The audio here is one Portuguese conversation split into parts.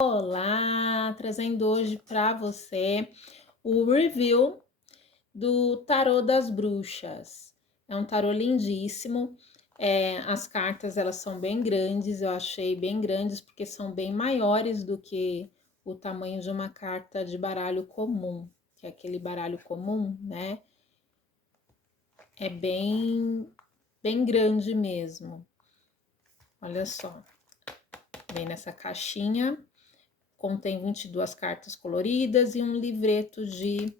Olá, trazendo hoje para você o review do Tarô das Bruxas. É um tarô lindíssimo. As cartas elas são bem grandes, eu achei bem grandes porque são bem maiores do que o tamanho de uma carta de baralho comum, que é aquele baralho comum, né? É bem grande mesmo. Olha só, vem nessa caixinha. Contém 22 cartas coloridas e um livreto de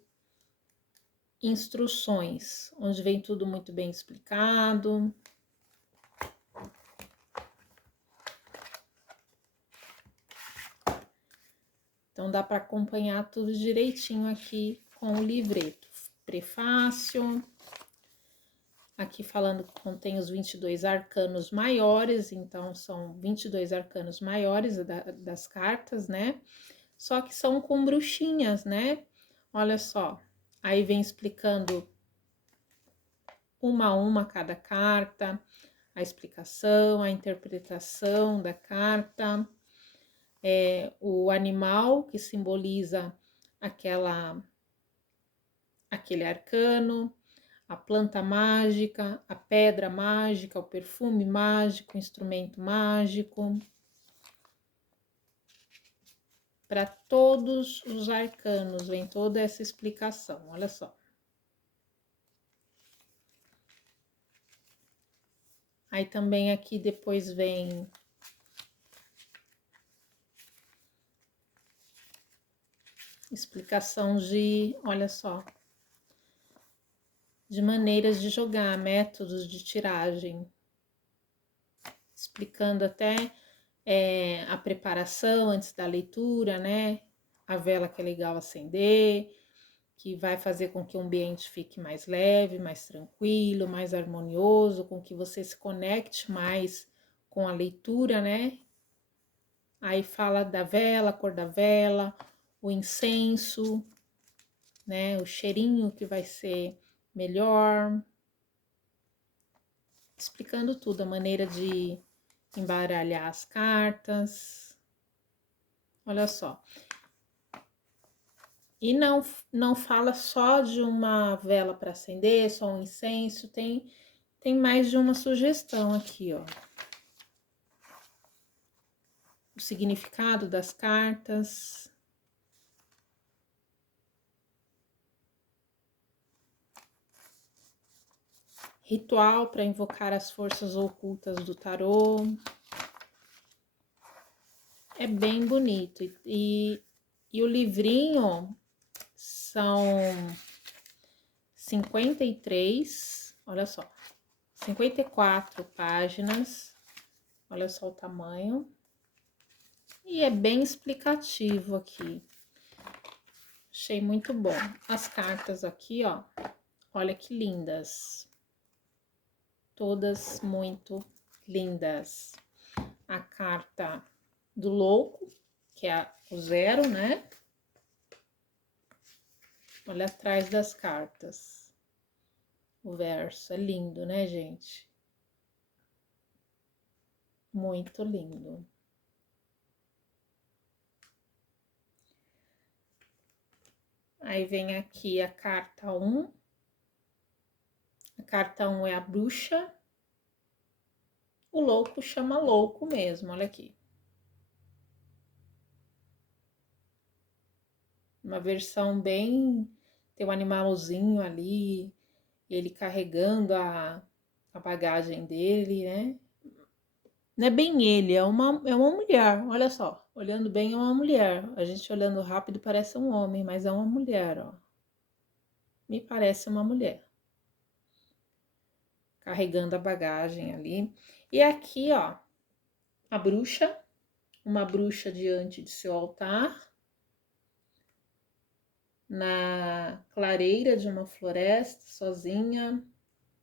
instruções, onde vem tudo muito bem explicado. Então dá para acompanhar tudo direitinho aqui com o livreto. Prefácio. Aqui falando que contém os 22 arcanos maiores, então são 22 arcanos maiores das cartas, né? Só que são com bruxinhas, né? Olha só. Aí vem explicando uma a uma cada carta, a explicação, a interpretação da carta, o animal que simboliza aquele arcano, a planta mágica, a pedra mágica, o perfume mágico, o instrumento mágico. Para todos os arcanos vem toda essa explicação, olha só. Aí também aqui depois vem explicação de, olha só, de maneiras de jogar, métodos de tiragem, explicando até a preparação antes da leitura, né? A vela que é legal acender, que vai fazer com que o ambiente fique mais leve, mais tranquilo, mais harmonioso, com que você se conecte mais com a leitura, né? Aí fala da vela, a cor da vela, o incenso, né? O cheirinho que vai ser melhor. Explicando tudo, a maneira de embaralhar as cartas. Olha só. E não fala só de uma vela para acender, só um incenso, tem mais de uma sugestão aqui, ó. O significado das cartas. Ritual para invocar as forças ocultas do tarô. É bem bonito. E o livrinho são 53, olha só, 54 páginas. Olha só o tamanho. E é bem explicativo aqui. Achei muito bom. As cartas aqui, ó, olha que lindas. Todas muito lindas. A carta do louco, que é o 0, né? Olha atrás das cartas. O verso é lindo, né, gente? Muito lindo. Aí vem aqui a carta 1. A carta 1 é a bruxa. O louco chama louco mesmo, olha aqui. Uma versão bem... Tem um animalzinho ali, ele carregando a bagagem dele, né? Não é bem ele, é uma mulher, olha só. Olhando bem é uma mulher. A gente olhando rápido parece um homem, mas é uma mulher, ó. Me parece uma mulher. Carregando a bagagem ali. E aqui, ó, a bruxa. Uma bruxa diante de seu altar. Na clareira de uma floresta, sozinha,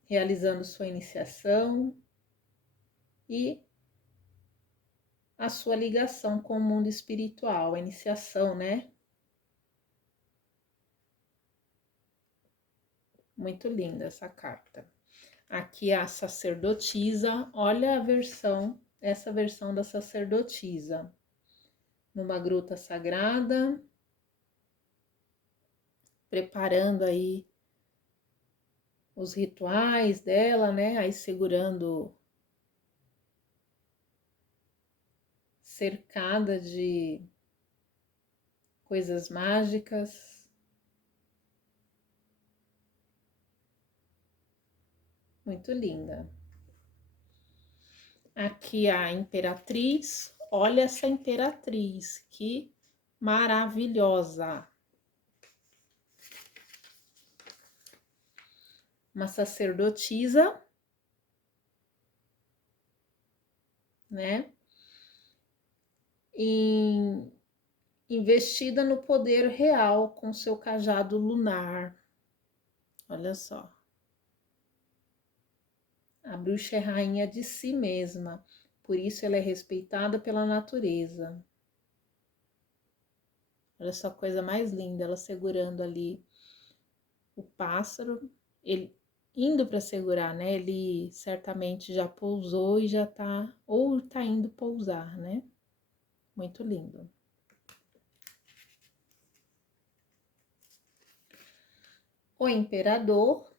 realizando sua iniciação e a sua ligação com o mundo espiritual, a iniciação, né? Muito linda essa carta. Aqui a sacerdotisa, olha a versão, essa versão da sacerdotisa. numa gruta sagrada, preparando aí os rituais dela, né? Aí segurando, cercada de coisas mágicas. Muito linda. Aqui a imperatriz. Olha essa imperatriz, que maravilhosa. Uma sacerdotisa, né? Investida no poder real com seu cajado lunar. Olha só. A bruxa é rainha de si mesma, por isso ela é respeitada pela natureza. Olha só a coisa mais linda, ela segurando ali o pássaro, ele indo para segurar, né? Ele certamente já pousou e já tá, ou tá indo pousar, né? Muito lindo. O imperador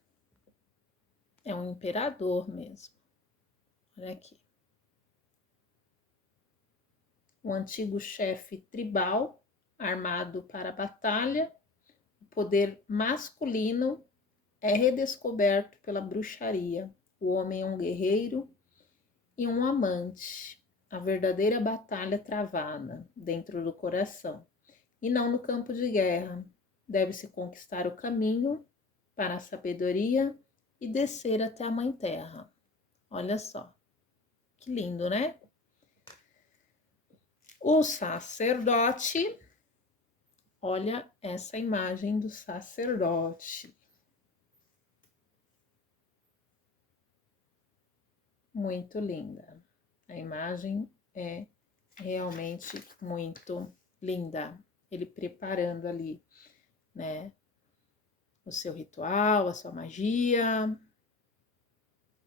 é um imperador mesmo. Olha aqui. O antigo chefe tribal, armado para a batalha, o poder masculino é redescoberto pela bruxaria. O homem é um guerreiro e um amante. A verdadeira batalha travada dentro do coração e não no campo de guerra. Deve-se conquistar o caminho para a sabedoria e descer até a Mãe Terra. Olha só, que lindo, né? O sacerdote, olha essa imagem do sacerdote. Muito linda. A imagem é realmente muito linda. Ele preparando ali, né, o seu ritual, a sua magia.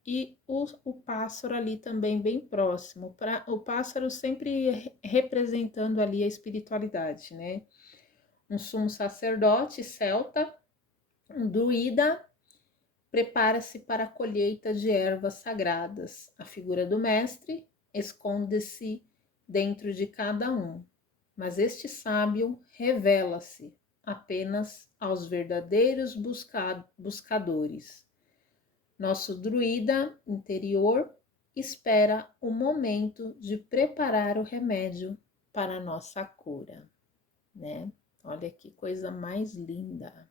E o pássaro ali também bem próximo. O pássaro sempre representando ali a espiritualidade, né? Um sumo sacerdote celta, um druida, prepara-se para a colheita de ervas sagradas. A figura do mestre esconde-se dentro de cada um, mas este sábio revela-se apenas aos verdadeiros buscadores. Nosso druida interior espera o momento de preparar o remédio para a nossa cura, né? Olha que coisa mais linda.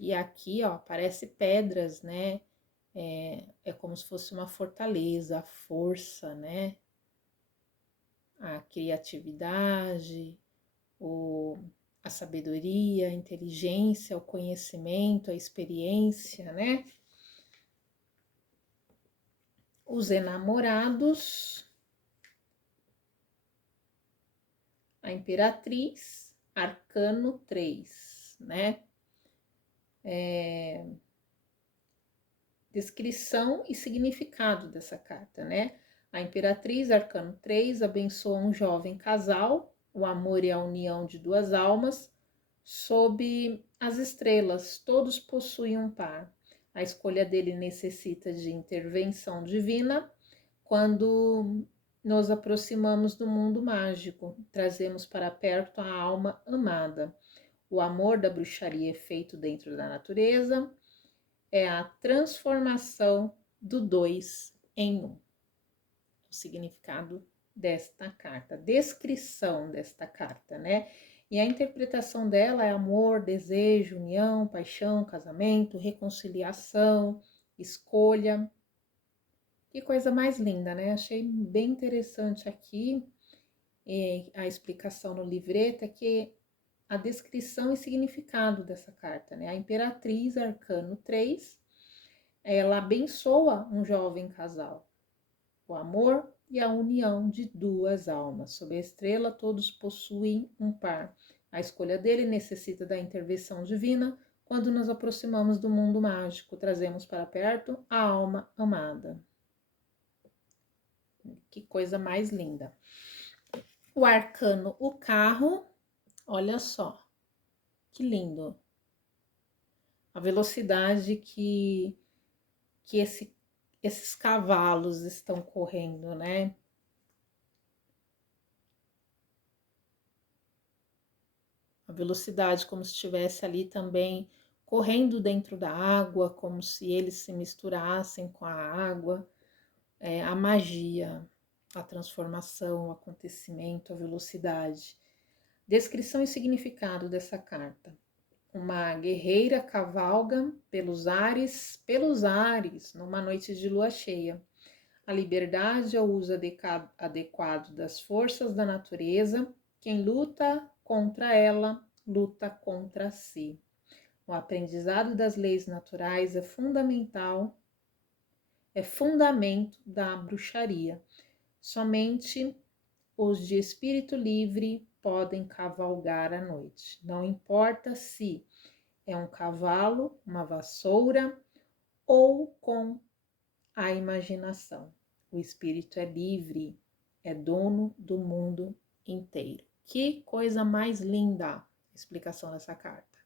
E aqui, ó, parece pedras, né? É como se fosse uma fortaleza, a força, né? A criatividade, a sabedoria, a inteligência, o conhecimento, a experiência, né? Os enamorados, a imperatriz, arcano 3, né? Descrição e significado dessa carta, né? A imperatriz, arcano 3, abençoa um jovem casal, o amor e a união de duas almas, sob as estrelas, todos possuem um par. A escolha dele necessita de intervenção divina. Quando nos aproximamos do mundo mágico, trazemos para perto a alma amada. O amor da bruxaria é feito dentro da natureza, é a transformação do dois em um. O significado desta carta, descrição desta carta, né? E a interpretação dela é amor, desejo, união, paixão, casamento, reconciliação, escolha. Que coisa mais linda, né? Achei bem interessante aqui a explicação no livreto, que a descrição e significado dessa carta, né? A imperatriz, arcano 3, ela abençoa um jovem casal, o amor e a união de duas almas. Sob a estrela, todos possuem um par. A escolha dele necessita da intervenção divina. Quando nos aproximamos do mundo mágico, trazemos para perto a alma amada. Que coisa mais linda. O arcano, o carro, olha só, que lindo. A velocidade que esses cavalos estão correndo, né? A velocidade como se estivesse ali também correndo dentro da água, como se eles se misturassem com a água. A magia, a transformação, o acontecimento, a velocidade. Descrição e significado dessa carta. Uma guerreira cavalga pelos ares, numa noite de lua cheia. A liberdade é o uso adequado das forças da natureza. Quem luta contra ela, luta contra si. O aprendizado das leis naturais é fundamental, é fundamento da bruxaria. Somente os de espírito livre podem cavalgar à noite. Não importa se é um cavalo, uma vassoura ou com a imaginação. O espírito é livre, é dono do mundo inteiro. Que coisa mais linda a explicação dessa carta,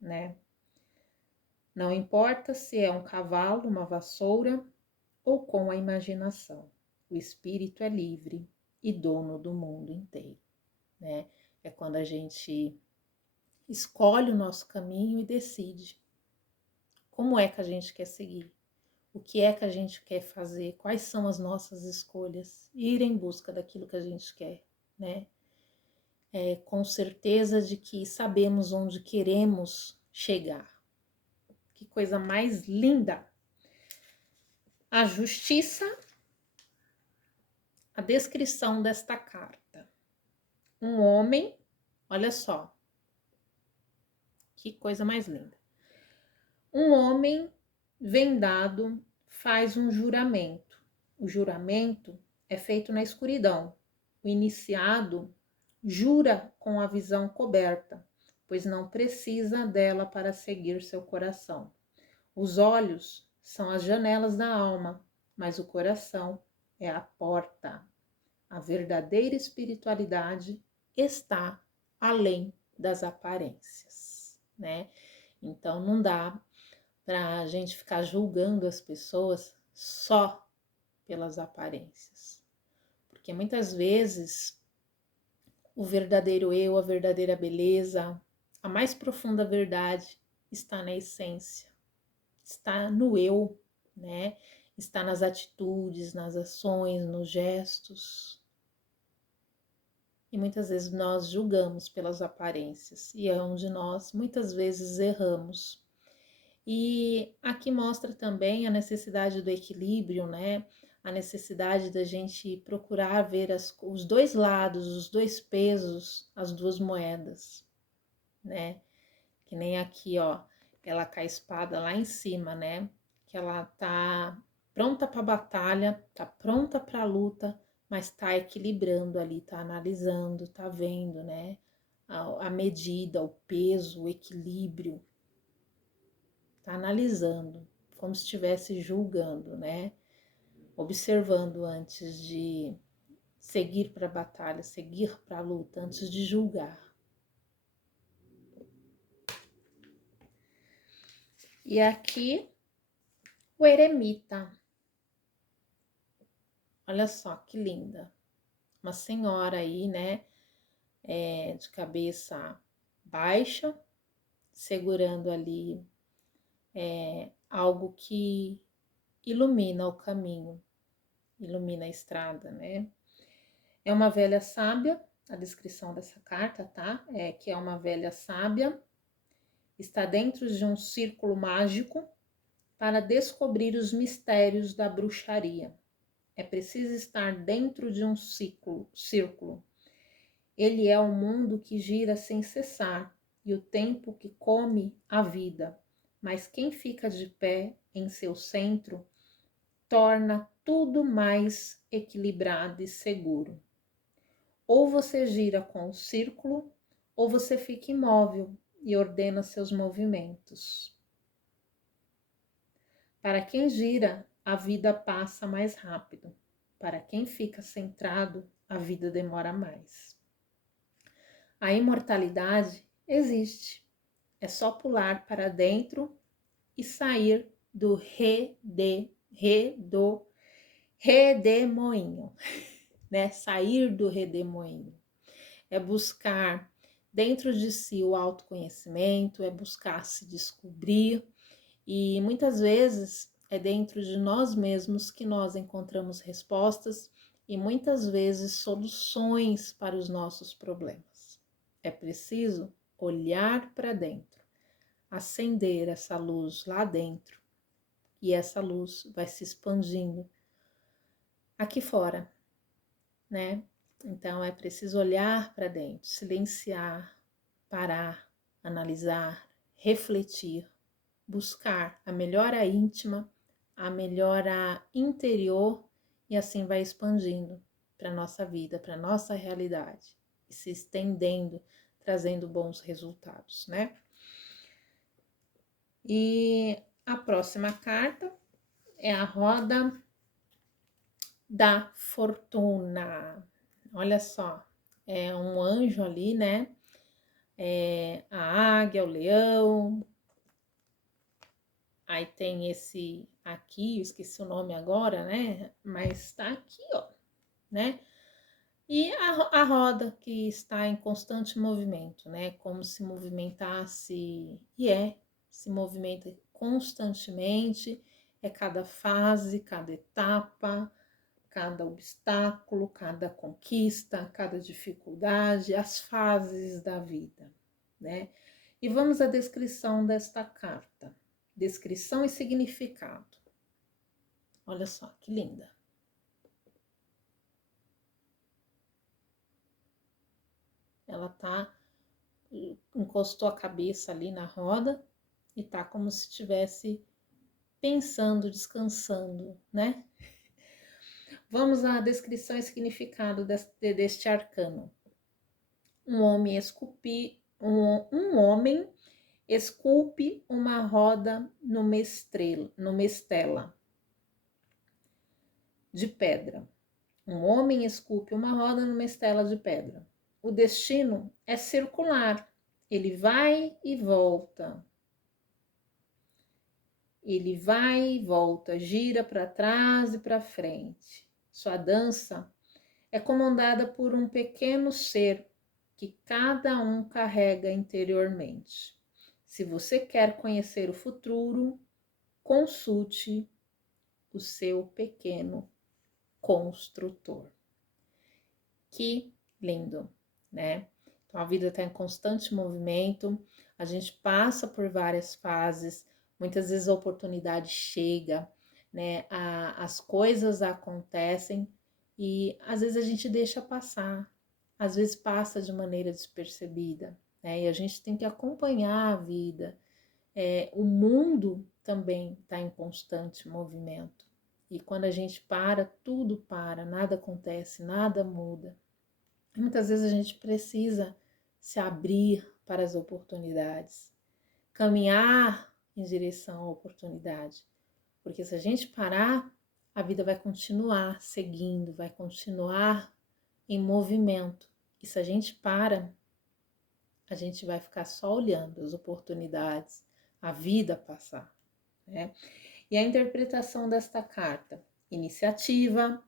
né? Não importa se é um cavalo, uma vassoura ou com a imaginação. O espírito é livre e dono do mundo inteiro, né? É quando a gente escolhe o nosso caminho e decide como é que a gente quer seguir, o que é que a gente quer fazer, quais são as nossas escolhas, ir em busca daquilo que a gente quer, né? Com certeza de que sabemos onde queremos chegar. Que coisa mais linda! A justiça, a descrição desta carta. Um homem, olha só, que coisa mais linda. Um homem vendado faz um juramento. O juramento é feito na escuridão. O iniciado jura com a visão coberta, pois não precisa dela para seguir seu coração. Os olhos são as janelas da alma, mas o coração é a porta. A verdadeira espiritualidade está além das aparências, né? Então não dá para a gente ficar julgando as pessoas só pelas aparências, porque muitas vezes o verdadeiro eu, a verdadeira beleza, a mais profunda verdade está na essência, está no eu, né? Está nas atitudes, nas ações, nos gestos. E muitas vezes nós julgamos pelas aparências e é onde nós muitas vezes erramos. E aqui mostra também a necessidade do equilíbrio, né? A necessidade da gente procurar ver os dois lados, os dois pesos, as duas moedas, né? Que nem aqui, ó, ela com a espada lá em cima, né? Que ela tá pronta para batalha, tá pronta para luta, mas tá equilibrando ali, tá analisando, tá vendo, né? A medida, o peso, o equilíbrio, tá analisando, como se estivesse julgando, né? Observando antes de seguir para a batalha, seguir para a luta, antes de julgar. E aqui o eremita. Olha só que linda. Uma senhora aí, né? De cabeça baixa, segurando ali algo que ilumina o caminho, ilumina a estrada, né? É uma velha sábia, a descrição dessa carta, tá? É que é uma velha sábia, está dentro de um círculo mágico para descobrir os mistérios da bruxaria. É preciso estar dentro de um círculo. Ele é o mundo que gira sem cessar e o tempo que come a vida. Mas quem fica de pé em seu centro torna tudo mais equilibrado e seguro. Ou você gira com o círculo, ou você fica imóvel e ordena seus movimentos. Para quem gira, a vida passa mais rápido. Para quem fica centrado, a vida demora mais. A imortalidade existe. É só pular para dentro e sair do redemoinho, né? Sair do redemoinho. É buscar dentro de si o autoconhecimento, é buscar se descobrir, e muitas vezes é dentro de nós mesmos que nós encontramos respostas e muitas vezes soluções para os nossos problemas. É preciso olhar para dentro, acender essa luz lá dentro, e essa luz vai se expandindo aqui fora, né? Então é preciso olhar para dentro, silenciar, parar, analisar, refletir, buscar a melhora íntima, a melhora interior, e assim vai expandindo para a nossa vida, para a nossa realidade, e se estendendo, trazendo bons resultados, né? E a próxima carta é a roda da fortuna. Olha só, é um anjo ali, né? É a águia, o leão. Aí tem esse aqui, eu esqueci o nome agora, né? Mas tá aqui, ó, né? E a roda que está em constante movimento, né? Como se movimentasse, se movimenta constantemente, é cada fase, cada etapa, cada obstáculo, cada conquista, cada dificuldade, as fases da vida, né? E vamos à descrição desta carta. Descrição e significado. Olha só que linda. Ela encostou a cabeça ali na roda e tá como se estivesse pensando, descansando, né? Vamos à descrição e significado deste arcano. Um homem esculpe uma roda numa estela de pedra. Um homem esculpe uma roda numa estela de pedra. O destino é circular, ele vai e volta. Ele vai e volta, gira para trás e para frente. Sua dança é comandada por um pequeno ser que cada um carrega interiormente. Se você quer conhecer o futuro, consulte o seu pequeno construtor. Que lindo, né? Então a vida está em constante movimento, a gente passa por várias fases, muitas vezes a oportunidade chega, né? As coisas acontecem e às vezes a gente deixa passar, às vezes passa de maneira despercebida, né? E a gente tem que acompanhar a vida. O mundo também está em constante movimento. E quando a gente para, tudo para, nada acontece, nada muda. Muitas vezes a gente precisa se abrir para as oportunidades, caminhar em direção à oportunidade, porque se a gente parar, a vida vai continuar seguindo, vai continuar em movimento. E se a gente para, a gente vai ficar só olhando as oportunidades, a vida passar, né? E a interpretação desta carta: iniciativa,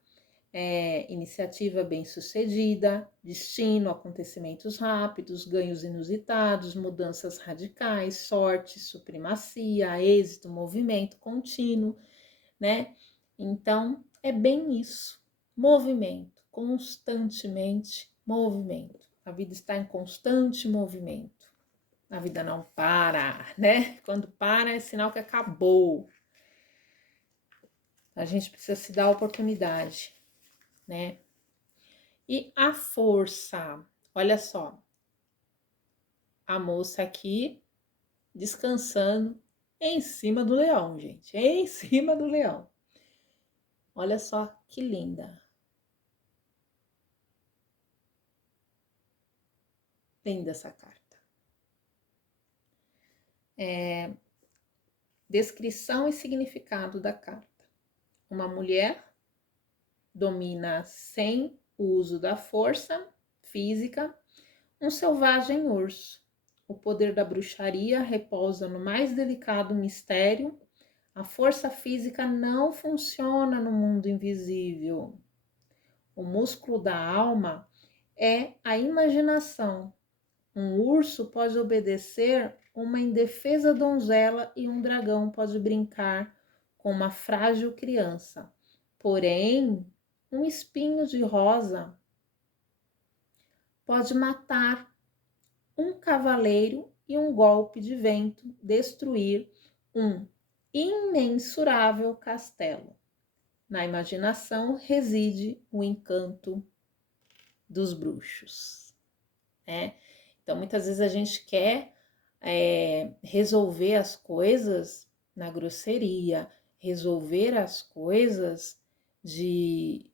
iniciativa bem-sucedida, destino, acontecimentos rápidos, ganhos inusitados, mudanças radicais, sorte, supremacia, êxito, movimento contínuo, né? Então, é bem isso, movimento, constantemente movimento. A vida está em constante movimento. A vida não para, né? Quando para é sinal que acabou. A gente precisa se dar a oportunidade, né? E a força, olha só, a moça aqui descansando em cima do leão, gente, em cima do leão. Olha só que linda. Linda essa carta. Descrição e significado da carta. Uma mulher domina 100 o uso da força física, um selvagem urso. O poder da bruxaria repousa no mais delicado mistério. A força física não funciona no mundo invisível. O músculo da alma é a imaginação. Um urso pode obedecer uma indefesa donzela e um dragão pode brincar com uma frágil criança. Porém, um espinho de rosa pode matar um cavaleiro e um golpe de vento destruir um imensurável castelo. Na imaginação reside o encanto dos bruxos, né? Então, muitas vezes a gente quer resolver as coisas na grosseria, resolver as coisas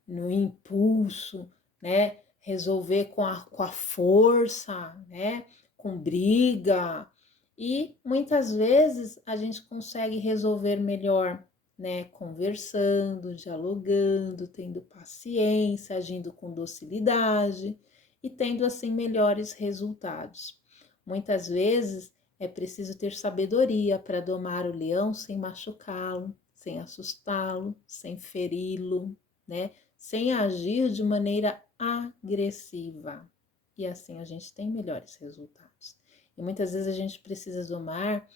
no impulso, né? Resolver com a força, né? Com briga. E muitas vezes a gente consegue resolver melhor, né? Conversando, dialogando, tendo paciência, agindo com docilidade e tendo assim melhores resultados. Muitas vezes é preciso ter sabedoria para domar o leão sem machucá-lo, sem assustá-lo, sem feri-lo, né? Sem agir de maneira agressiva. E assim a gente tem melhores resultados. E muitas vezes a gente precisa domar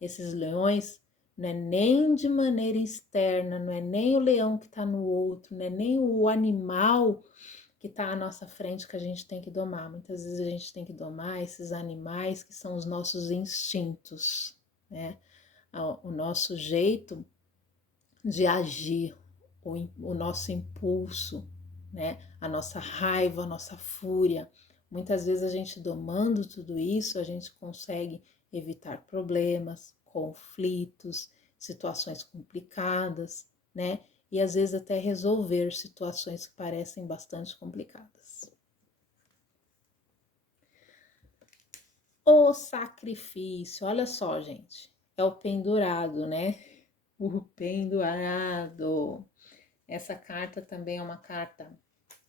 esses leões, não é nem de maneira externa, não é nem o leão que está no outro, não é nem o animal que está à nossa frente que a gente tem que domar. Muitas vezes a gente tem que domar esses animais que são os nossos instintos, né? O nosso jeito de agir, o nosso impulso, né? A nossa raiva, a nossa fúria. Muitas vezes a gente domando tudo isso, a gente consegue evitar problemas, conflitos, situações complicadas, né? E às vezes até resolver situações que parecem bastante complicadas. O sacrifício, olha só, gente, é o pendurado, né? O pendurado. Essa carta também é uma carta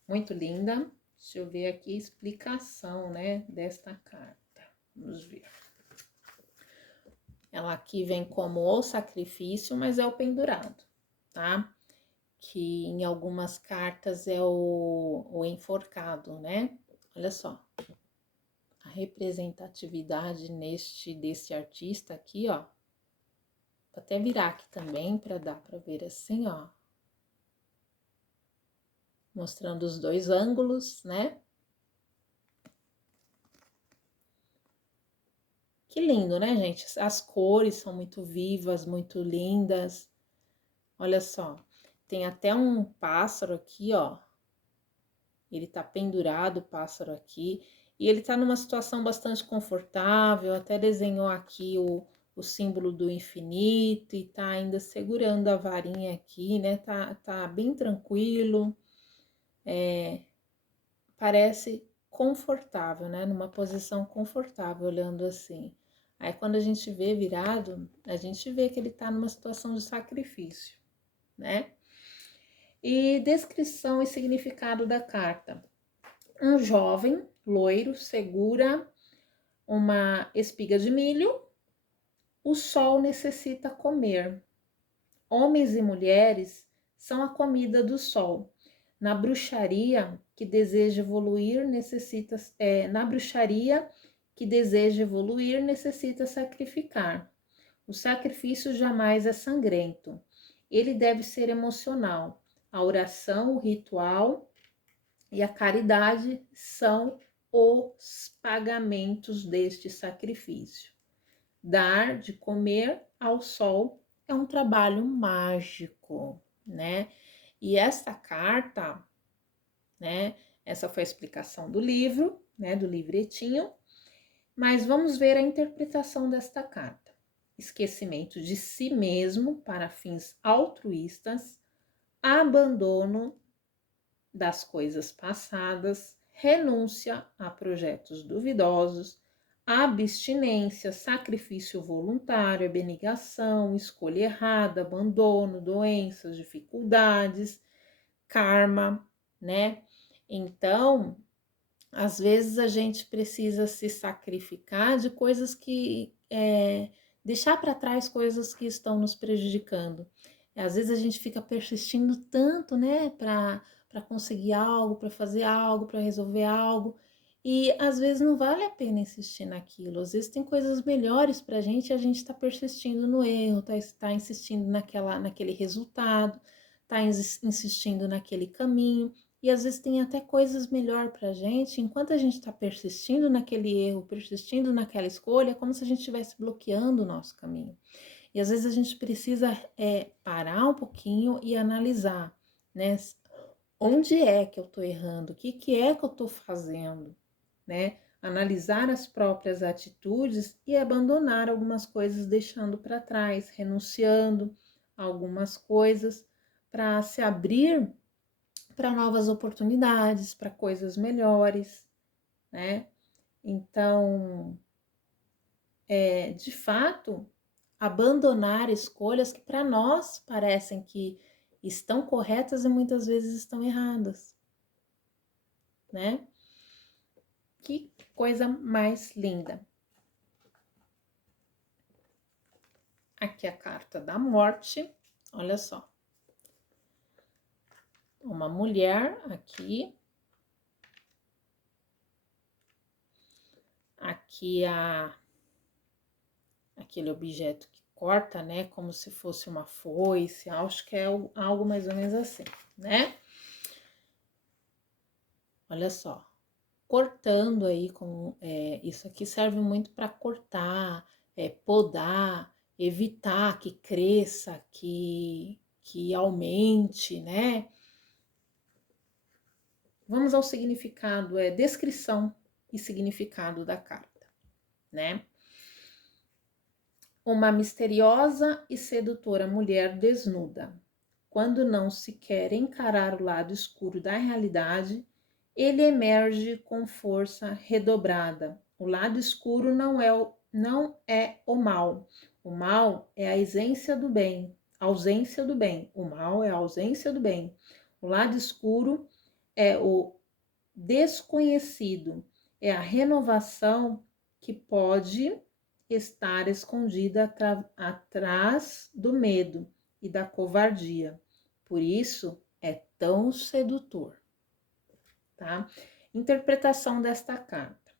muito linda. Deixa eu ver aqui a explicação, né, desta carta. Vamos ver. Ela aqui vem como o sacrifício, mas é o pendurado, tá? Que em algumas cartas é o enforcado, né? Olha só, a representatividade desse artista aqui, ó. Vou até virar aqui também para dar para ver assim, ó. Mostrando os dois ângulos, né? Que lindo, né, gente? As cores são muito vivas, muito lindas. Olha só, tem até um pássaro aqui, ó. Ele tá pendurado, o pássaro aqui, e ele tá numa situação bastante confortável, até desenhou aqui o símbolo do infinito e tá ainda segurando a varinha aqui, né? Tá bem tranquilo, parece confortável, né? Numa posição confortável, olhando assim. Aí quando a gente vê virado, a gente vê que ele tá numa situação de sacrifício, né? E descrição e significado da carta. Um jovem loiro segura uma espiga de milho. O sol necessita comer. Homens e mulheres são a comida do sol. Na bruxaria que deseja evoluir necessita sacrificar. O sacrifício jamais é sangrento. Ele deve ser emocional. A oração, o ritual e a caridade são os pagamentos deste sacrifício. Dar de comer ao sol é um trabalho mágico, né? E esta carta, né? Essa foi a explicação do livro, né? Do livretinho. Mas vamos ver a interpretação desta carta. Esquecimento de si mesmo para fins altruístas, abandono das coisas passadas, renúncia a projetos duvidosos, abstinência, sacrifício voluntário, abnegação, escolha errada, abandono, doenças, dificuldades, karma, né? Então, às vezes a gente precisa se sacrificar de coisas que deixar para trás coisas que estão nos prejudicando. Às vezes a gente fica persistindo tanto, né, para conseguir algo, para fazer algo, para resolver algo, e às vezes não vale a pena insistir naquilo. Às vezes tem coisas melhores para a gente e a gente está persistindo no erro, tá insistindo naquele resultado, tá insistindo naquele caminho. E às vezes tem até coisas melhor para a gente, enquanto a gente está persistindo naquele erro, persistindo naquela escolha, é como se a gente estivesse bloqueando o nosso caminho. E às vezes a gente precisa parar um pouquinho e analisar, né? Onde é que eu estou errando? O que é que eu estou fazendo? Né? Analisar as próprias atitudes e abandonar algumas coisas, deixando para trás, renunciando a algumas coisas para se abrir para novas oportunidades, para coisas melhores, né? Então, de fato, abandonar escolhas que para nós parecem que estão corretas e muitas vezes estão erradas, né? Que coisa mais linda. Aqui a carta da morte, olha só. Uma mulher aqui. Aqui aquele objeto que corta, né? Como se fosse uma foice, acho que é algo mais ou menos assim, né? Olha só, cortando aí com isso aqui serve muito para cortar, podar, evitar que cresça, que aumente, né? Vamos ao significado, descrição e significado da carta, né? Uma misteriosa e sedutora mulher desnuda. Quando não se quer encarar o lado escuro da realidade, ele emerge com força redobrada. O lado escuro não é o mal. O mal é a essência do bem, ausência do bem. O mal é a ausência do bem. O lado escuro é o desconhecido, é a renovação que pode estar escondida atrás do medo e da covardia. Por isso é tão sedutor, tá? Interpretação desta carta.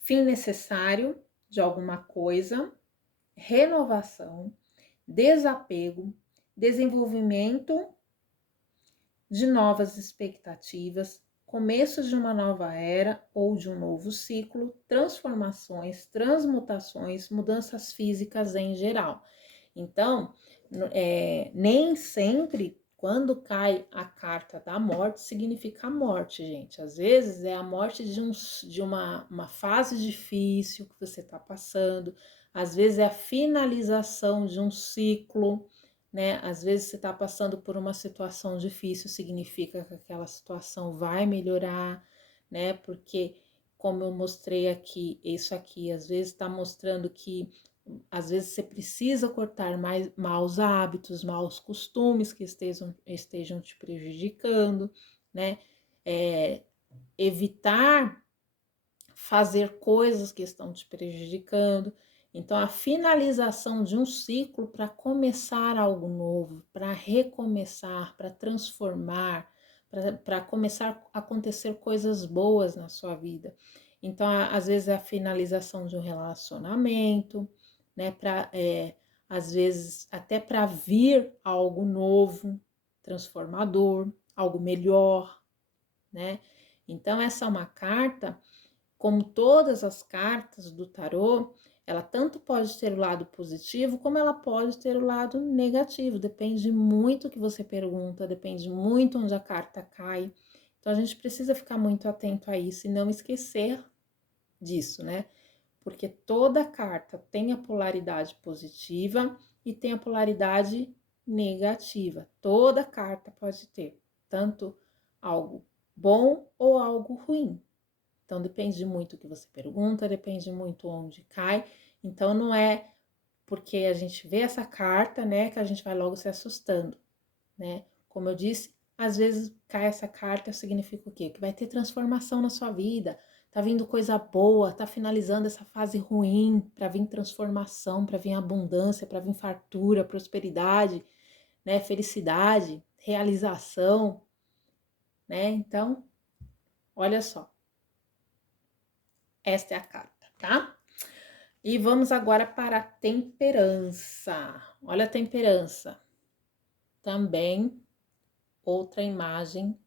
Fim necessário de alguma coisa, renovação, desapego, desenvolvimento de novas expectativas, começo de uma nova era ou de um novo ciclo, transformações, transmutações, mudanças físicas em geral. Então, nem sempre quando cai a carta da morte significa a morte, gente. Às vezes é a morte de uma fase difícil que você está passando, às vezes é a finalização de um ciclo, né? Às vezes você está passando por uma situação difícil, significa que aquela situação vai melhorar, né? Porque, como eu mostrei aqui, isso aqui às vezes está mostrando que às vezes você precisa cortar maus hábitos, maus costumes que estejam te prejudicando, né? Evitar fazer coisas que estão te prejudicando. Então, a finalização de um ciclo para começar algo novo, para recomeçar, para transformar, para começar a acontecer coisas boas na sua vida. Então, às vezes é a finalização de um relacionamento, né? Às vezes até para vir algo novo, transformador, algo melhor, né? Então, essa é uma carta, como todas as cartas do tarô, ela tanto pode ter o lado positivo, como ela pode ter o lado negativo. Depende muito do que você pergunta, depende muito onde a carta cai. Então, a gente precisa ficar muito atento a isso e não esquecer disso, né? Porque toda carta tem a polaridade positiva e tem a polaridade negativa. Toda carta pode ter tanto algo bom ou algo ruim. Então, depende muito do que você pergunta, depende muito onde cai. Então, não é porque a gente vê essa carta, né, que a gente vai logo se assustando, né? Como eu disse, às vezes cai essa carta, significa o quê? Que vai ter transformação na sua vida, tá vindo coisa boa, tá finalizando essa fase ruim, para vir transformação, para vir abundância, para vir fartura, prosperidade, né? Felicidade, realização, né? Então, olha só, esta é a carta, tá? E vamos agora para a temperança. Olha a temperança. Também outra imagem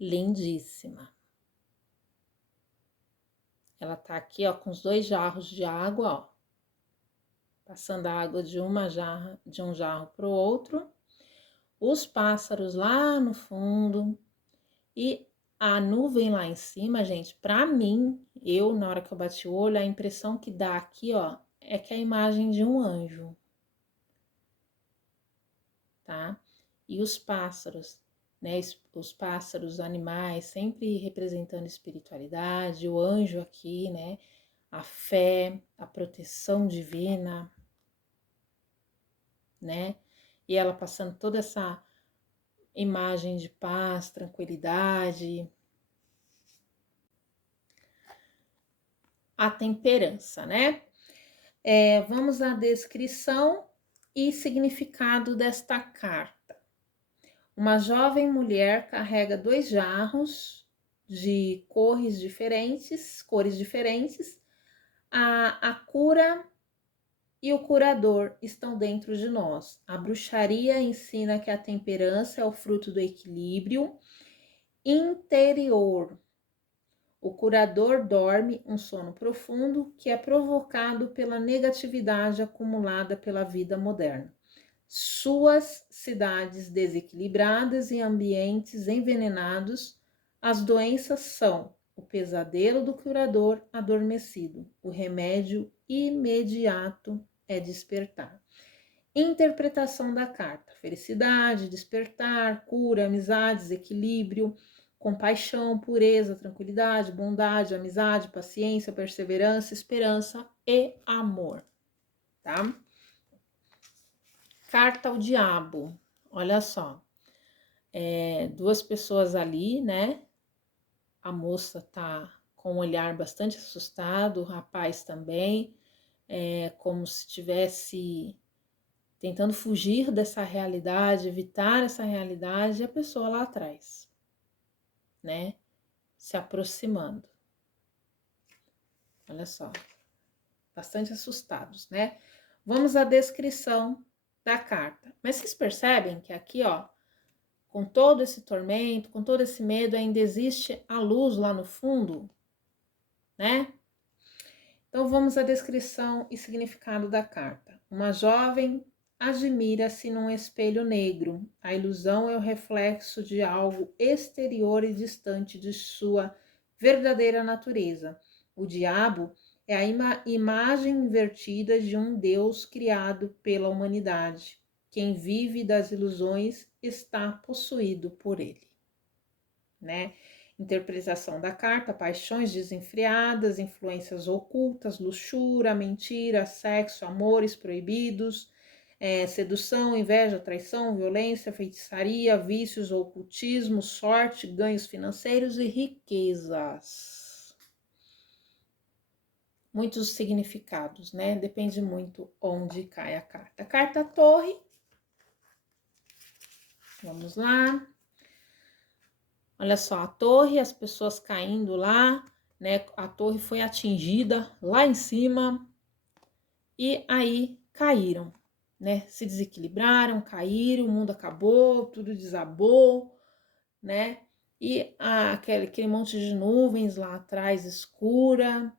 lindíssima. Ela tá aqui, ó, com os 2 jarros de água, ó. Passando a água de uma jarra, de um jarro para o outro. Os pássaros lá no fundo e a nuvem lá em cima, gente. Para mim, na hora que eu bati o olho, a impressão que dá aqui, ó, é que é a imagem de um anjo, tá? E os pássaros, né? Os pássaros, animais, sempre representando espiritualidade, o anjo aqui, né? A fé, a proteção divina, né? E ela passando toda essa imagem de paz, tranquilidade. A temperança, né? Vamos à descrição e significado desta carta. Uma jovem mulher carrega 2 jarros de cores diferentes. A cura e o curador estão dentro de nós. A bruxaria ensina que a temperança é o fruto do equilíbrio interior. O curador dorme um sono profundo que é provocado pela negatividade acumulada pela vida moderna. Suas cidades desequilibradas e ambientes envenenados, as doenças são o pesadelo do curador adormecido. O remédio imediato é despertar. Interpretação da carta: felicidade, despertar, cura, amizades, equilíbrio, compaixão, pureza, tranquilidade, bondade, amizade, paciência, perseverança, esperança e amor, tá? Carta ao diabo, olha só, 2 pessoas ali, né? A moça tá com um olhar bastante assustado, o rapaz também, como se tivesse tentando fugir dessa realidade, evitar essa realidade, e a pessoa lá atrás, né? Se aproximando. Olha só, bastante assustados, né? Vamos à descrição da carta. Mas vocês percebem que aqui, ó, com todo esse tormento, com todo esse medo, ainda existe a luz lá no fundo, né? Então vamos à descrição e significado da carta. Uma jovem admira-se num espelho negro. A ilusão é o reflexo de algo exterior e distante de sua verdadeira natureza. O diabo é a imagem invertida de um Deus criado pela humanidade. Quem vive das ilusões está possuído por ele, né? Interpretação da carta: paixões desenfreadas, influências ocultas, luxúria, mentira, sexo, amores proibidos, sedução, inveja, traição, violência, feitiçaria, vícios, ocultismo, sorte, ganhos financeiros e riquezas. Muitos significados, né? Depende muito onde cai a carta. A carta Torre. Vamos lá. Olha só, a torre, as pessoas caindo lá, né? A torre foi atingida lá em cima e aí caíram, né? Se desequilibraram, caíram, o mundo acabou, tudo desabou, né? E aquele monte de nuvens lá atrás escura,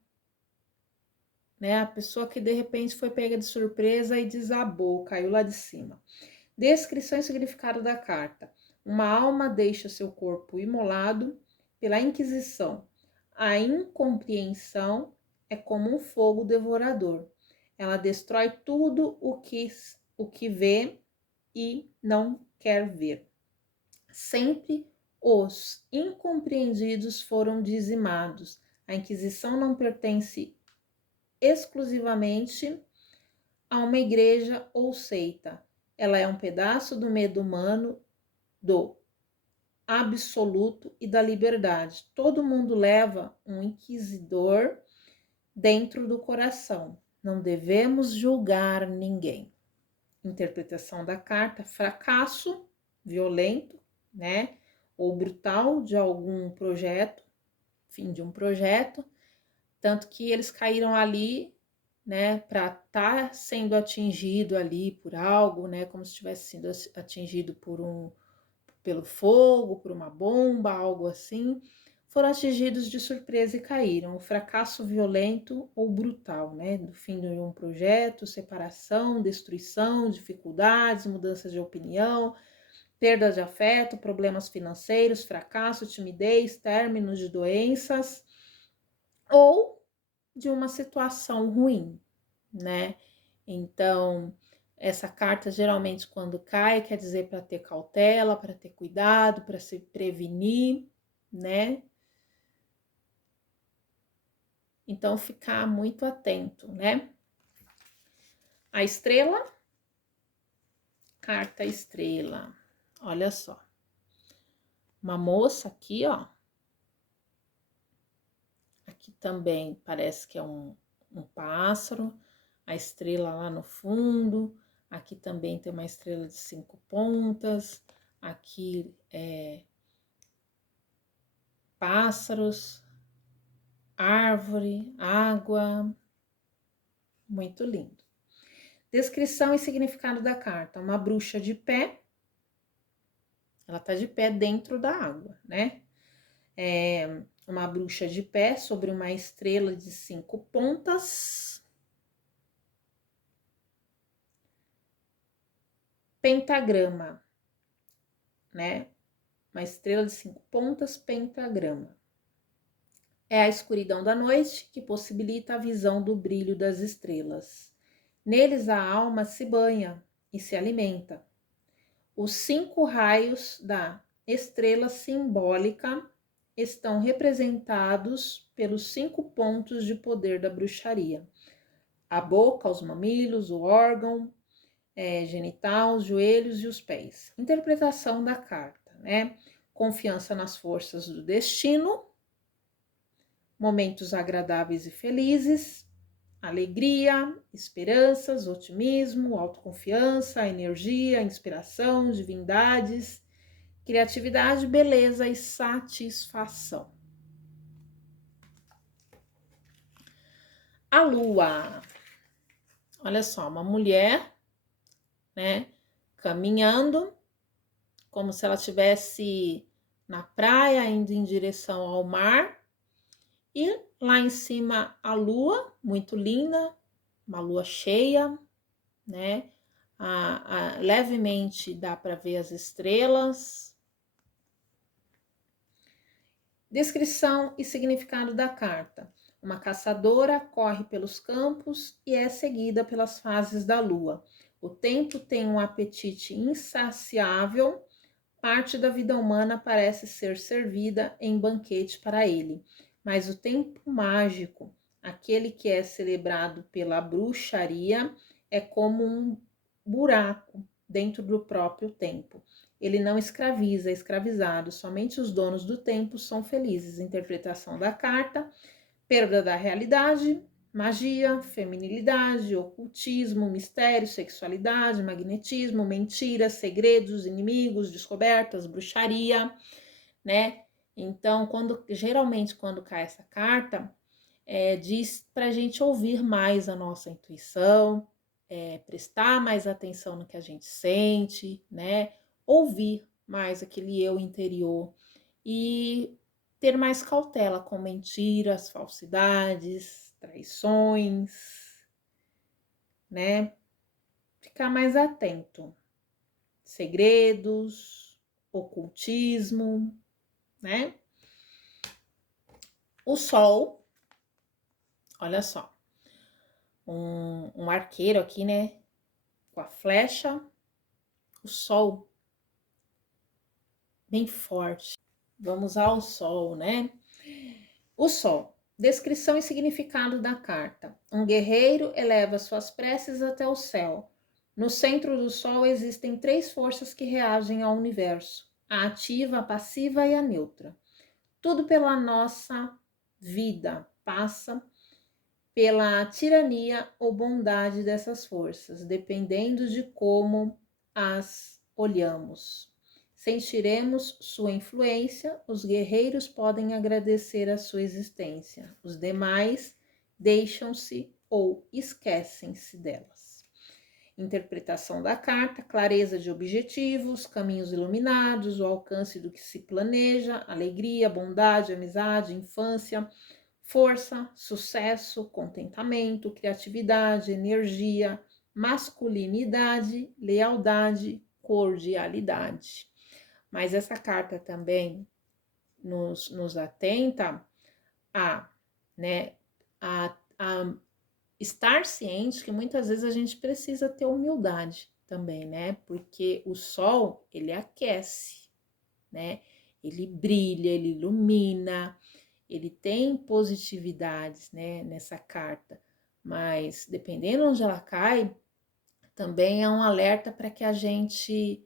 né? A pessoa que de repente foi pega de surpresa e desabou, caiu lá de cima. Descrição e significado da carta: uma alma deixa seu corpo imolado pela inquisição. A incompreensão é como um fogo devorador. Ela destrói tudo o que vê e não quer ver. Sempre os incompreendidos foram dizimados. A Inquisição não pertence exclusivamente a uma igreja ou seita. Ela é um pedaço do medo humano, do absoluto e da liberdade. Todo mundo leva um inquisidor dentro do coração. Não devemos julgar ninguém. Interpretação da carta: fracasso violento, né? Ou brutal de algum projeto, fim de um projeto, tanto que eles caíram ali, né, para estar sendo atingido ali por algo, né, como se tivesse sido atingido pelo fogo, por uma bomba, algo assim, foram atingidos de surpresa e caíram. O fracasso violento ou brutal, né, do fim de um projeto, separação, destruição, dificuldades, mudança de opinião, perda de afeto, problemas financeiros, fracasso, timidez, términos de doenças ou de uma situação ruim, né? Então, essa carta geralmente quando cai quer dizer para ter cautela, para ter cuidado, para se prevenir, né? Então, ficar muito atento, né? A estrela, carta estrela. Olha só. Uma moça aqui, ó. Aqui também parece que é um pássaro. A estrela lá no fundo. Aqui também tem uma estrela de 5 pontas. Aqui é pássaros, árvore, água. Muito lindo. Descrição e significado da carta. Uma bruxa de pé. Ela tá de pé dentro da água, né? É uma bruxa de pé sobre uma estrela de 5 pontas. Pentagrama, né? Uma estrela de 5 pontas, pentagrama. É a escuridão da noite que possibilita a visão do brilho das estrelas. Neles a alma se banha e se alimenta. Os 5 raios da estrela simbólica estão representados pelos 5 pontos de poder da bruxaria: a boca, os mamilos, o órgão genital, os joelhos e os pés. Interpretação da carta, né? Confiança nas forças do destino, momentos agradáveis e felizes, alegria, esperanças, otimismo, autoconfiança, energia, inspiração, divindades, criatividade, beleza e satisfação. A lua. Olha só, uma mulher, né, caminhando como se ela estivesse na praia, indo em direção ao mar. E lá em cima a lua, muito linda, uma lua cheia, né? Levemente dá para ver as estrelas. Descrição e significado da carta. Uma caçadora corre pelos campos e é seguida pelas fases da lua. O tempo tem um apetite insaciável, parte da vida humana parece ser servida em banquete para ele. Mas o tempo mágico, aquele que é celebrado pela bruxaria, é como um buraco dentro do próprio tempo. Ele não escraviza, é escravizado. Somente os donos do tempo são felizes. Interpretação da carta: perda da realidade, magia, feminilidade, ocultismo, mistério, sexualidade, magnetismo, mentiras, segredos, inimigos, descobertas, bruxaria, né? Então, geralmente quando cai essa carta, diz para a gente ouvir mais a nossa intuição, prestar mais atenção no que a gente sente, né? Ouvir mais aquele eu interior e ter mais cautela com mentiras, falsidades, traições, né? Ficar mais atento. Segredos, ocultismo, né? O sol, olha só, um arqueiro aqui, né? Com a flecha, o sol bem forte. Vamos ao sol, né? O sol. Descrição e significado da carta. Um guerreiro eleva suas preces até o céu. No centro do sol existem 3 forças que reagem ao universo: a ativa, a passiva e a neutra. Tudo pela nossa vida passa pela tirania ou bondade dessas forças, dependendo de como as olhamos. Sentiremos sua influência, os guerreiros podem agradecer a sua existência, os demais deixam-se ou esquecem-se delas. Interpretação da carta, clareza de objetivos, caminhos iluminados, o alcance do que se planeja, alegria, bondade, amizade, infância, força, sucesso, contentamento, criatividade, energia, masculinidade, lealdade, cordialidade. Mas essa carta também nos atenta a, né, a estar ciente que muitas vezes a gente precisa ter humildade também, né? Porque o sol, ele aquece, né? Ele brilha, ele ilumina, ele tem positividades, né, nessa carta, mas dependendo onde ela cai, também é um alerta para que a gente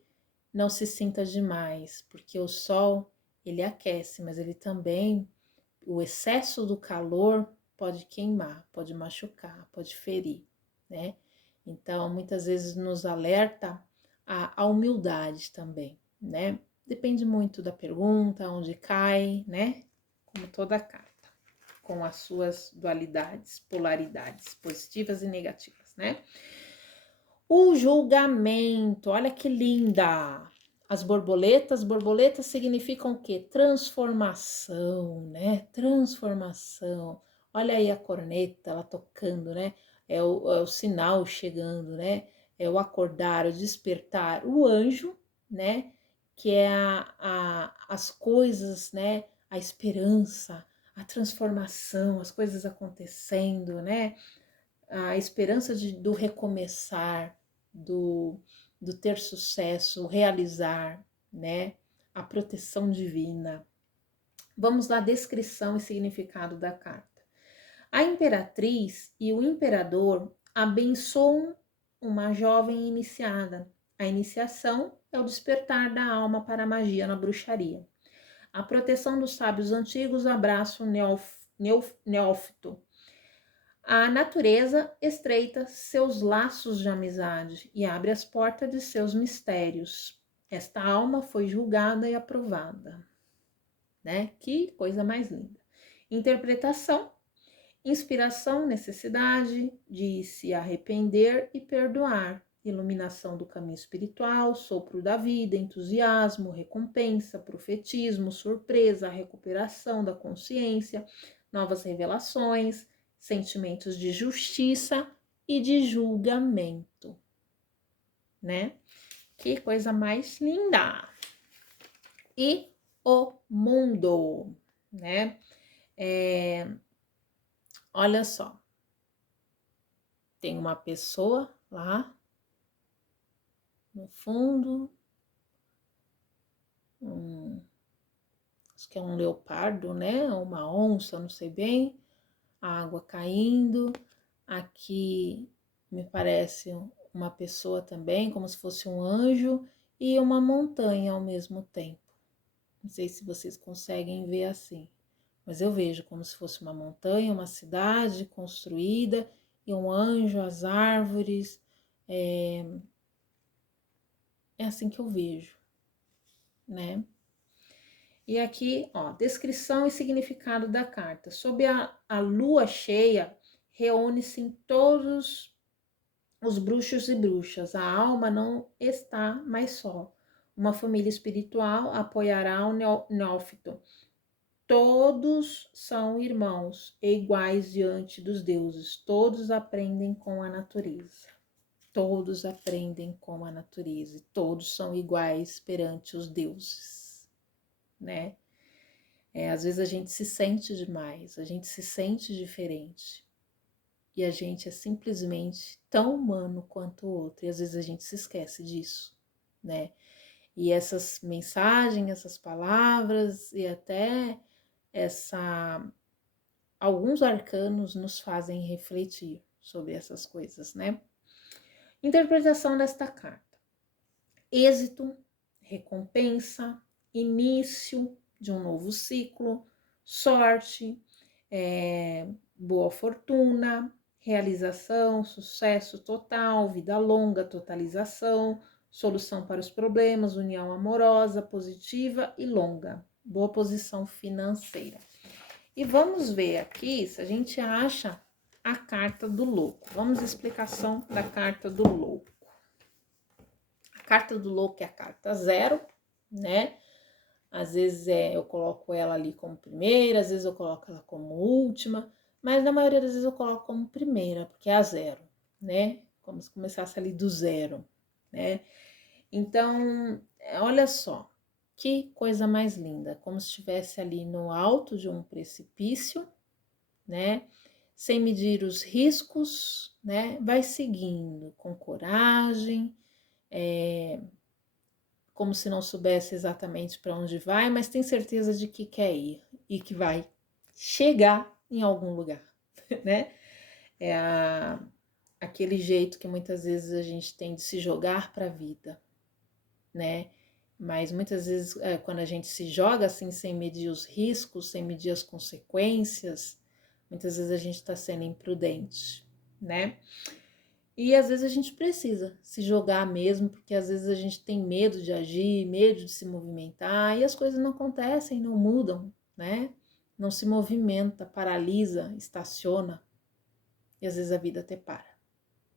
não se sinta demais, porque o sol, ele aquece, mas ele também, o excesso do calor pode queimar, pode machucar, pode ferir, né? Então, muitas vezes nos alerta a humildade também, né? Depende muito da pergunta, onde cai, né? Como toda carta, com as suas dualidades, polaridades, positivas e negativas, né? O julgamento, olha que linda! As borboletas significam o quê? Transformação, né? Transformação. Olha aí a corneta, ela tocando, né? É o sinal chegando, né? É o acordar, o despertar. O anjo, né? Que é as coisas, né? A esperança, a transformação, as coisas acontecendo, né? A esperança do recomeçar, do ter sucesso, realizar, né? A proteção divina. Vamos lá, descrição e significado da carta. A imperatriz e o imperador abençoam uma jovem iniciada. A iniciação é o despertar da alma para a magia na bruxaria. A proteção dos sábios antigos abraça o neófito. A natureza estreita seus laços de amizade e abre as portas de seus mistérios. Esta alma foi julgada e aprovada, né? Que coisa mais linda. Interpretação, inspiração, necessidade de se arrepender e perdoar. Iluminação do caminho espiritual, sopro da vida, entusiasmo, recompensa, profetismo, surpresa, recuperação da consciência, novas revelações, sentimentos de justiça e de julgamento, né? Que coisa mais linda! E o mundo, né? Olha só, tem uma pessoa lá no fundo, acho que é um leopardo, né? Uma onça, não sei bem. A água caindo. Aqui me parece uma pessoa também, como se fosse um anjo, e uma montanha ao mesmo tempo. Não sei se vocês conseguem ver assim, mas eu vejo como se fosse uma montanha, uma cidade construída, e um anjo, as árvores. É assim que eu vejo, né? E aqui, ó, descrição e significado da carta. Sob a lua cheia, reúne-se em todos os bruxos e bruxas. A alma não está mais só. Uma família espiritual apoiará o neófito. Todos são irmãos e iguais diante dos deuses. Todos aprendem com a natureza. Todos aprendem com a natureza. E todos são iguais perante os deuses, né? Às vezes a gente se sente demais, a gente se sente diferente. E a gente é simplesmente tão humano quanto o outro. E às vezes a gente se esquece disso, né? E essas mensagens, essas palavras e até alguns arcanos nos fazem refletir sobre essas coisas, né? Interpretação desta carta. Êxito, recompensa, início de um novo ciclo, sorte, boa fortuna, realização, sucesso total, vida longa, totalização, solução para os problemas, união amorosa, positiva e longa, boa posição financeira. E vamos ver aqui se a gente acha a carta do louco. Vamos à explicação da carta do louco. A carta do louco é a carta 0, né? Às vezes eu coloco ela ali como primeira, às vezes eu coloco ela como última, mas na maioria das vezes eu coloco como primeira, porque é a 0, né? Como se começasse ali do 0, né? Então, olha só, que coisa mais linda, como se estivesse ali no alto de um precipício, né? Sem medir os riscos, né? Vai seguindo com coragem, como se não soubesse exatamente para onde vai, mas tem certeza de que quer ir e que vai chegar em algum lugar, né? É aquele jeito que muitas vezes a gente tem de se jogar para a vida, né? Mas muitas vezes, quando a gente se joga assim, sem medir os riscos, sem medir as consequências, muitas vezes a gente está sendo imprudente, né? E às vezes a gente precisa se jogar mesmo, porque às vezes a gente tem medo de agir, medo de se movimentar, e as coisas não acontecem, não mudam, né? Não se movimenta, paralisa, estaciona, e às vezes a vida até para.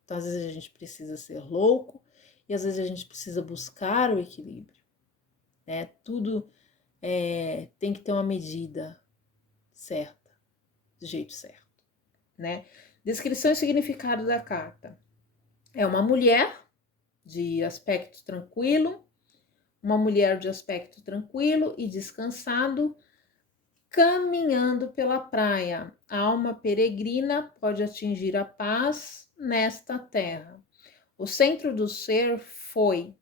Então, às vezes a gente precisa ser louco, e às vezes a gente precisa buscar o equilíbrio, né? Tudo tem que ter uma medida certa, do jeito certo, né? Descrição e significado da carta. É uma mulher de aspecto tranquilo, uma mulher de aspecto tranquilo e descansado, caminhando pela praia. A alma peregrina pode atingir a paz nesta terra. O centro do ser foi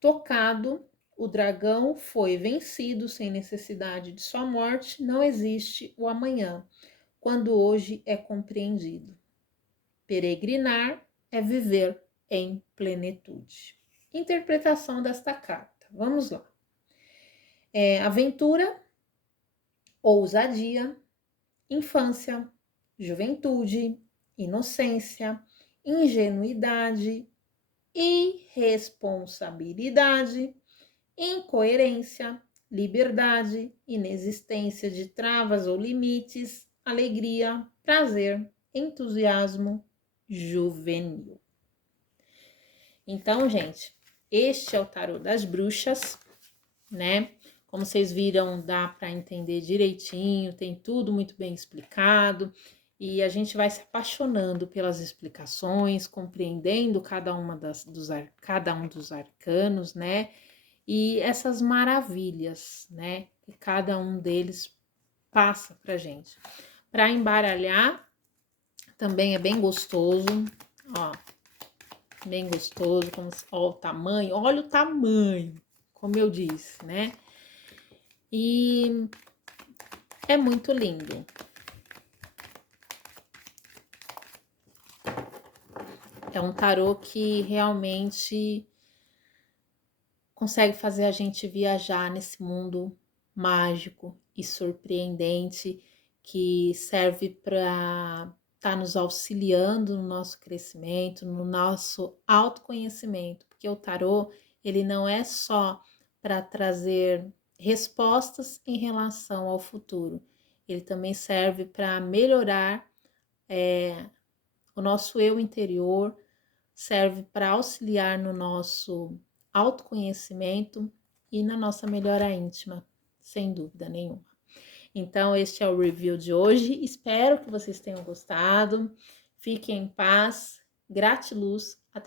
tocado, o dragão foi vencido sem necessidade de sua morte, não existe o amanhã, quando hoje é compreendido. Peregrinar é viver em plenitude. Interpretação desta carta. Vamos lá. Aventura, ousadia, infância, juventude, inocência, ingenuidade, irresponsabilidade, incoerência, liberdade, inexistência de travas ou limites, alegria, prazer, entusiasmo, juvenil. Então, gente, este é o tarô das bruxas, né? Como vocês viram, dá para entender direitinho, tem tudo muito bem explicado, e a gente vai se apaixonando pelas explicações, compreendendo cada um dos arcanos, né? E essas maravilhas, né? Que cada um deles passa pra gente. Para embaralhar, também é bem gostoso, ó. Bem gostoso, ó, o tamanho, olha o tamanho, como eu disse, né? E é muito lindo. É um tarô que realmente consegue fazer a gente viajar nesse mundo mágico e surpreendente que serve para estar nos auxiliando no nosso crescimento, no nosso autoconhecimento, porque o tarô, ele não é só para trazer respostas em relação ao futuro, ele também serve para melhorar o nosso eu interior, serve para auxiliar no nosso autoconhecimento e na nossa melhora íntima, sem dúvida nenhuma. Então, este é o review de hoje. Espero que vocês tenham gostado. Fiquem em paz. Gratiluz.